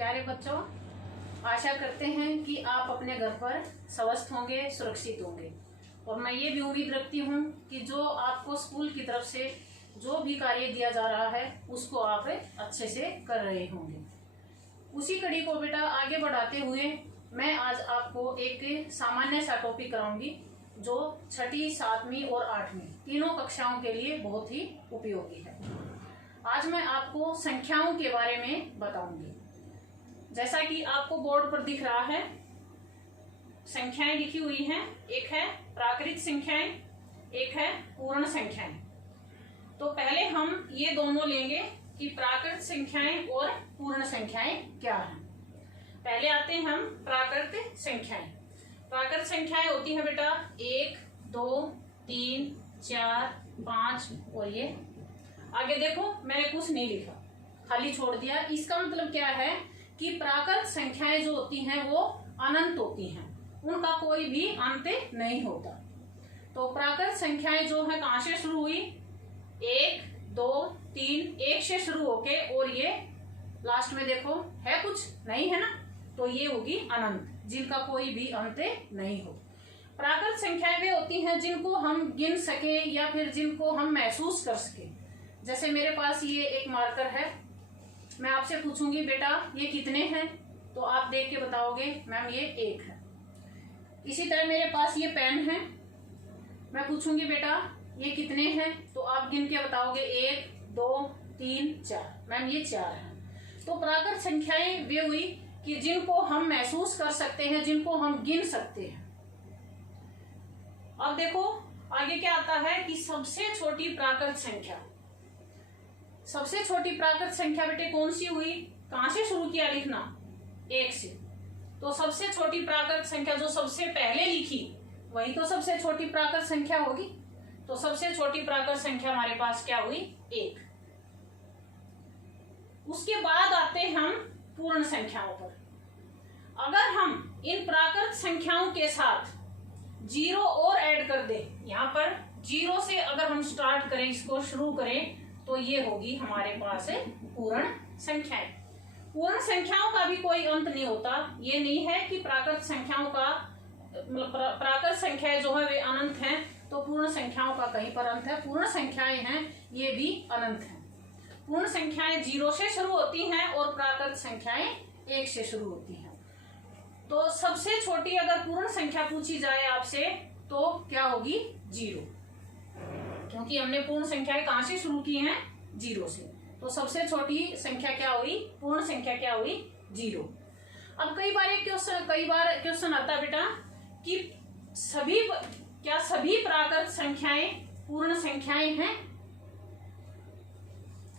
प्यारे बच्चों, आशा करते हैं कि आप अपने घर पर स्वस्थ होंगे, सुरक्षित होंगे। और मैं ये भी उम्मीद रखती हूँ कि जो आपको स्कूल की तरफ से जो भी कार्य दिया जा रहा है उसको आप अच्छे से कर रहे होंगे। उसी कड़ी को बेटा आगे बढ़ाते हुए मैं आज आपको एक सामान्य सा टॉपिक कराऊंगी जो 6ठी, 7वीं और 8वीं तीनों कक्षाओं के लिए बहुत ही उपयोगी है। आज मैं आपको संख्याओं के बारे में बताऊंगी। जैसा कि आपको बोर्ड पर दिख रहा है, संख्याएं लिखी हुई हैं। एक है प्राकृत संख्याएं, एक है पूर्ण संख्याएं। तो पहले हम ये दोनों लेंगे कि प्राकृत संख्याएं और पूर्ण संख्याएं क्या हैं। पहले आते हैं हम प्राकृत संख्याएं। प्राकृत संख्याएं होती है बेटा 1, 2, 3, 4, 5 और ये आगे देखो मैंने कुछ नहीं लिखा, खाली छोड़ दिया। इसका मतलब क्या है कि प्राकृत संख्याएं जो होती हैं वो अनंत होती हैं, उनका कोई भी अंत नहीं होता। तो प्राकृत संख्याएं जो है कहां से शुरू हुई? 1, 2, 3, 1 से शुरू होके और ये लास्ट में देखो है कुछ नहीं है ना, तो ये होगी अनंत, जिनका कोई भी अंत नहीं हो। प्राकृत संख्याएं वे होती हैं जिनको हम गिन सके या फिर जिनको हम महसूस कर सके। जैसे मेरे पास ये एक मार्कर है, मैं आपसे पूछूंगी बेटा ये कितने हैं, तो आप देख के बताओगे मैम ये 1 है। इसी तरह मेरे पास ये पेन है, मैं पूछूंगी बेटा ये कितने हैं, तो आप गिन के बताओगे 1, 2, 3, 4, मैम ये 4 है। तो प्राकृत संख्याएं वे हुई कि जिनको हम महसूस कर सकते हैं, जिनको हम गिन सकते हैं। अब देखो आगे क्या आता है कि सबसे छोटी प्राकृत संख्या। सबसे छोटी प्राकृत संख्या बेटे कौन सी हुई? कहां से शुरू किया लिखना? 1 से। तो सबसे छोटी प्राकृत संख्या जो सबसे पहले लिखी वही तो सबसे छोटी प्राकृत संख्या होगी। तो सबसे छोटी प्राकृत संख्या हमारे पास क्या हुई? 1। उसके बाद आते हम पूर्ण संख्याओं पर। अगर हम इन प्राकृत संख्याओं के साथ 0 और ऐड कर दे, यहाँ पर 0 से अगर हम स्टार्ट करें, इसको शुरू करें, तो ये होगी हमारे पास पूर्ण संख्याएं। पूर्ण संख्याओं का भी कोई अंत नहीं होता। ये नहीं है कि प्राकृत संख्याओं का प्राकृत संख्याएं जो है वे अनंत हैं, तो पूर्ण संख्याओं का कहीं पर अंत है। पूर्ण संख्याएं हैं ये भी अनंत हैं। पूर्ण संख्याएं 0 से शुरू होती हैं और प्राकृत संख्याएं 1 से शुरू होती हैं। तो सबसे छोटी अगर पूर्ण संख्या पूछी जाए आपसे तो क्या होगी? 0, क्योंकि हमने पूर्ण संख्याएं कहां से शुरू की हैं? 0 से। तो सबसे छोटी संख्या क्या हुई? पूर्ण संख्या क्या हुई? 0। अब कई बार क्वेश्चन आता है बेटा कि सभी प्राकृत संख्याएं पूर्ण संख्याएं हैं?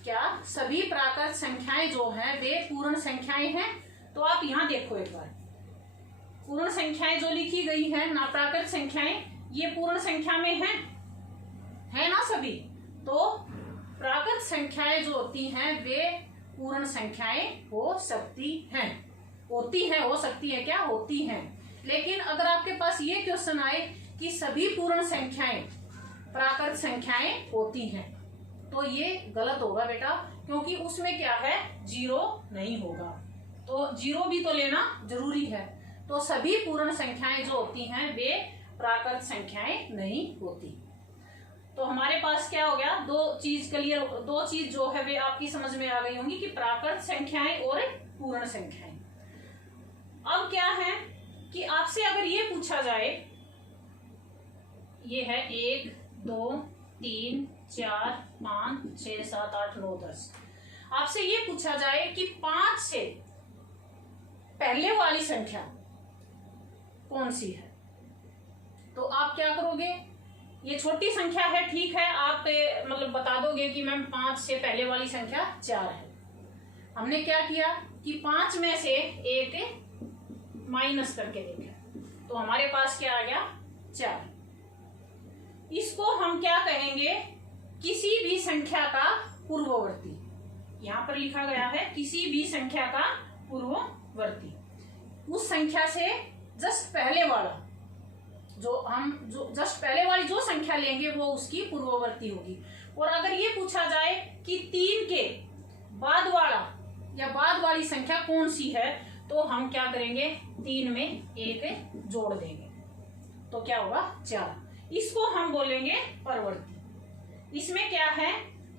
क्या सभी प्राकृत संख्याएं जो हैं वे पूर्ण संख्याएं हैं? तो आप यहां देखो एक बार, पूर्ण संख्याएं जो लिखी गई है ना, प्राकृत संख्याएं, ये पूर्ण संख्या में है ना सभी। तो प्राकृत संख्याएं जो होती हैं वे पूर्ण संख्याएं हो सकती हैं, हो सकती है क्या? होती हैं। लेकिन अगर आपके पास ये क्वेश्चन आए कि सभी पूर्ण संख्याएं प्राकृत संख्याएं होती हैं, तो ये गलत होगा बेटा, क्योंकि उसमें क्या है? 0 नहीं होगा। तो 0 भी तो लेना जरूरी है। तो सभी पूर्ण संख्याएं जो होती हैं वे प्राकृत संख्याएं नहीं होती। तो हमारे पास क्या हो गया? दो चीज जो है वे आपकी समझ में आ गई होंगी कि प्राकृत संख्याएं और पूर्ण संख्याएं। अब क्या है कि आपसे अगर ये पूछा जाए, ये है 1, 2, 3, 4, 5, 6, 7, 8, 9, 10। आपसे ये पूछा जाए कि 5 से पहले वाली संख्या कौन सी है, तो आप क्या करोगे? ये छोटी संख्या है, ठीक है, आप मतलब बता दोगे कि मैम 5 से पहले वाली संख्या 4 है। हमने क्या किया कि 5 में से एक माइनस करके देखा, तो हमारे पास क्या आ गया? 4। इसको हम क्या कहेंगे? किसी भी संख्या का पूर्ववर्ती। यहां पर लिखा गया है किसी भी संख्या का पूर्ववर्ती। उस संख्या से जस्ट पहले वाला जस्ट पहले वाली जो संख्या लेंगे वो उसकी पूर्ववर्ती होगी। और अगर ये पूछा जाए कि 3 के बाद वाला या बाद वाली संख्या कौन सी है, तो हम क्या करेंगे, 3 में 1 जोड़ देंगे तो क्या होगा 4। इसको हम बोलेंगे परवर्ती। इसमें क्या है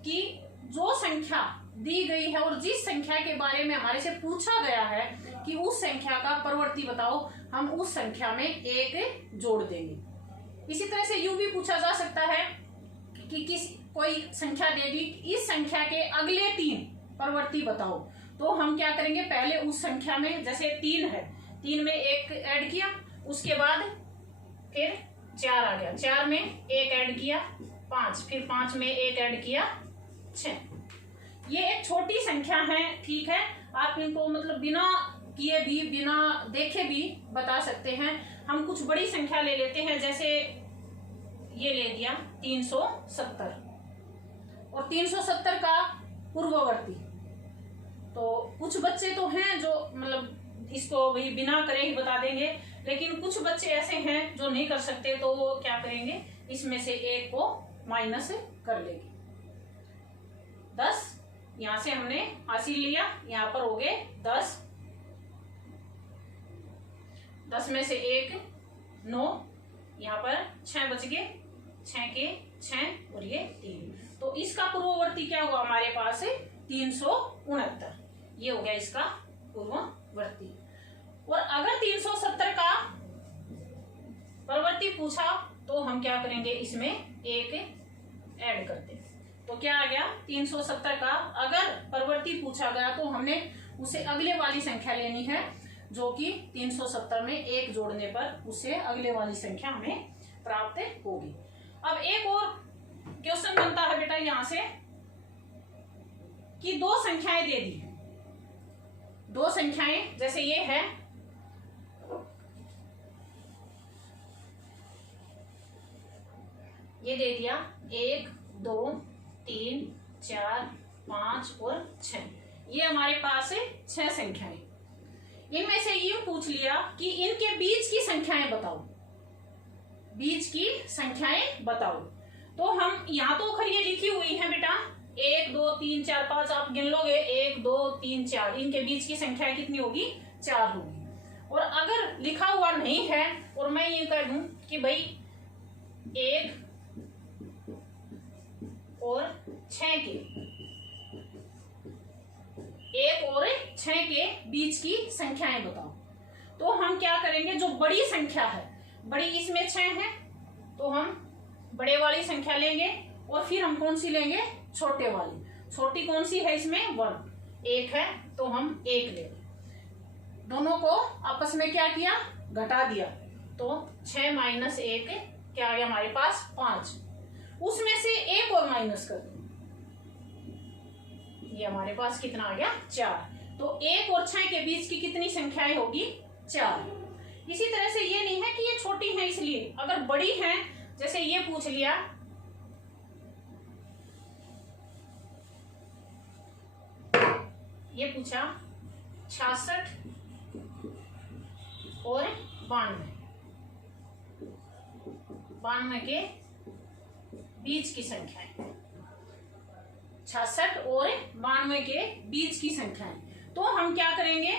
कि जो संख्या दी गई है और जिस संख्या के बारे में हमारे से पूछा गया है कि उस संख्या का परवर्ती बताओ, हम उस संख्या में 1 जोड़ देंगे। इसी तरह से यूं भी पूछा जा सकता है कि कोई संख्या दे दी, इस संख्या के अगले 3 परवर्ती बताओ, तो हम क्या करेंगे, पहले उस संख्या में, जैसे 3 है, 3 में 1 ऐड किया, उसके बाद फिर 4 आ गया, 4 में 1 ऐड किया 5, फिर 5 में 1 ऐड किया 6। ये एक छोटी संख्या है, ठीक है, आप इनको मतलब बिना किए भी, बिना देखे भी बता सकते हैं। हम कुछ बड़ी संख्या ले लेते हैं, जैसे ये ले दिया 370 और 370 का पूर्ववर्ती। तो कुछ बच्चे तो हैं जो मतलब इसको वही बिना करे ही बता देंगे, लेकिन कुछ बच्चे ऐसे हैं जो नहीं कर सकते, तो वो क्या करेंगे, इसमें से 1 को माइनस कर लेंगे। 10 यहां से हमने हासिल लिया, यहां पर हो गए 10, 10 में से 1 9, यहां पर 6 बच गए, 6 के 6 और ये 3, तो इसका पूर्ववर्ती क्या हुआ हमारे पास 369, ये हो गया इसका पूर्ववर्ती। और अगर 370 का परवर्ती पूछा तो हम क्या करेंगे, इसमें 1 ऐड करते हैं, तो क्या आ गया 370 का अगर परवर्ती पूछा गया तो हमने उसे अगले वाली संख्या लेनी है, जो कि 370 में 1 जोड़ने पर उसे अगले वाली संख्या हमें प्राप्त होगी। अब एक और क्वेश्चन बनता है बेटा यहां से कि 2 संख्याएं दे दी, 2 संख्याएं, जैसे ये है, ये दे दिया 1 2 3 4 5 और 6, ये हमारे पास 6 संख्याएं। इनमें से यूं पूछ लिया कि इनके बीच की संख्याएं बताओ, बीच की संख्याएं बताओ, तो हम यहां तो खैर ये लिखी हुई है बेटा 1 2 3 4 5, आप गिन लोगे 1 2 3 4, इनके बीच की संख्या कितनी होगी, 4 होगी। और अगर लिखा हुआ नहीं है और मैं ये कह दूं कि भाई 1 और 6 के, 1 और 6 के बीच की संख्याएं बताओ, तो हम क्या करेंगे, जो बड़ी संख्या है, बड़ी इसमें 6 है, तो हम बड़े वाली संख्या लेंगे और फिर हम कौन सी लेंगे, छोटे वाली। छोटी कौन सी है इसमें, 1 है, तो हम 1 ले, दोनों को आपस में क्या किया, घटा दिया, तो 6 माइनस 1 क्या आ गया हमारे पास 5, उसमें से 1 और माइनस कर दो, ये हमारे पास कितना आ गया 4, तो 1 और 6 के बीच की कितनी संख्याएं होगी, 4। इसी तरह से ये नहीं है कि ये छोटी है इसलिए, अगर बड़ी है, जैसे ये पूछ लिया ये पूछा 66 और 92 के बीच की संख्या है, 66 और 92 के बीच की संख्या है, तो हम क्या करेंगे,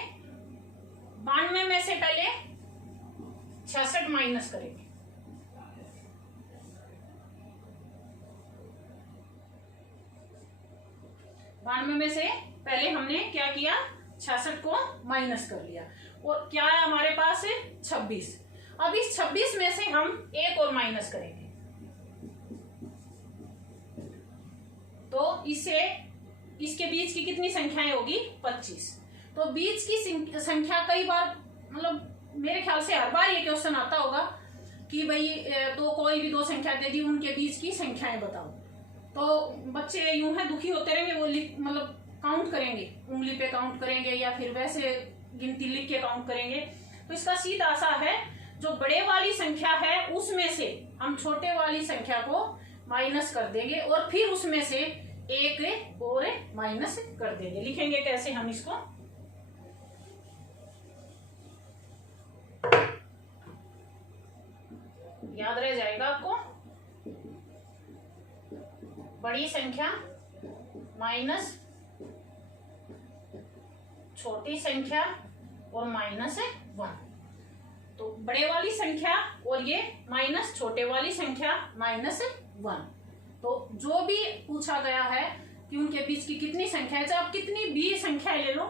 92 में से पहले 66 माइनस करेंगे, बानवे में से पहले हमने क्या किया, 66 को माइनस कर लिया, और क्या है हमारे पास 26। अब इस 26 में से हम 1 और माइनस करेंगे, तो इससे इसके बीच की कितनी संख्याएं होगी, 25। तो बीच की संख्या कई बार, मतलब मेरे ख्याल से हर बार ये क्वेश्चन आता होगा कि भाई तो कोई भी 2 संख्या दे दी, उनके बीच की संख्याएं बताओ, तो बच्चे यूं है दुखी होते रहेंगे, वो मतलब काउंट करेंगे, उंगली पे काउंट करेंगे या फिर वैसे गिनती लिख के काउंट करेंगे। तो इसका सीधा सा है, जो बड़े वाली संख्या है उसमें से हम छोटे वाली संख्या को माइनस कर देंगे और फिर उसमें से 1 और माइनस कर देंगे। लिखेंगे कैसे हम इसको, याद रह जाएगा आपको, बड़ी संख्या माइनस छोटी संख्या और -1। तो बड़े वाली संख्या और ये माइनस छोटे वाली संख्या -1। तो जो भी पूछा गया है कि उनके बीच की कितनी संख्या है, चाहे आप कितनी भी संख्या ले लो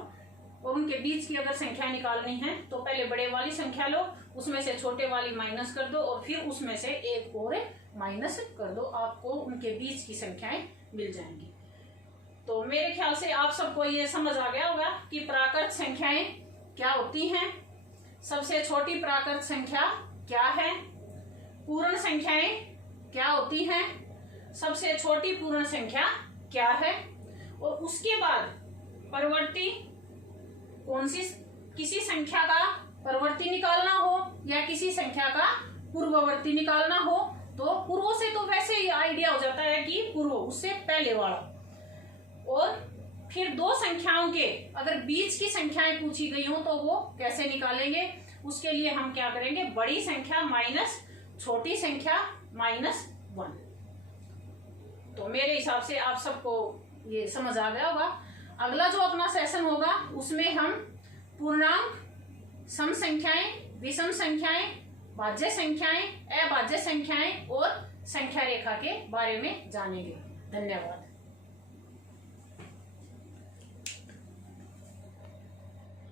और उनके बीच की अगर संख्या निकालनी है तो पहले बड़े वाली संख्या लो, उसमें से छोटे वाली माइनस कर दो और फिर उसमें से एक और माइनस कर दो, आपको उनके बीच की संख्याएं मिल जाएंगी। तो मेरे ख्याल से आप सबको ये समझ आ गया होगा कि प्राकृत संख्याएं क्या होती हैं, सबसे छोटी प्राकृत संख्या क्या है, पूर्ण संख्याएं क्या होती हैं, सबसे छोटी पूर्ण संख्या क्या है, और उसके बाद परवर्ती कौन सी, किसी संख्या का परवर्ती निकालना हो या किसी संख्या का पूर्ववर्ती निकालना हो तो पूर्व से तो वैसे ही आइडिया हो जाता है कि पूर्व उससे पहले वाला, और फिर दो संख्याओं के अगर बीच की संख्याएं पूछी गई हो तो वो कैसे निकालेंगे, उसके लिए हम क्या करेंगे, बड़ी संख्या माइनस छोटी संख्या -1। तो मेरे हिसाब से आप सबको ये समझ आ गया होगा। अगला जो अपना सेशन होगा उसमें हम पूर्णांक, सम संख्याएं, विषम संख्याएं, भाज्य संख्याएं, अभाज्य संख्याएं और संख्या रेखा के बारे में जानेंगे। धन्यवाद।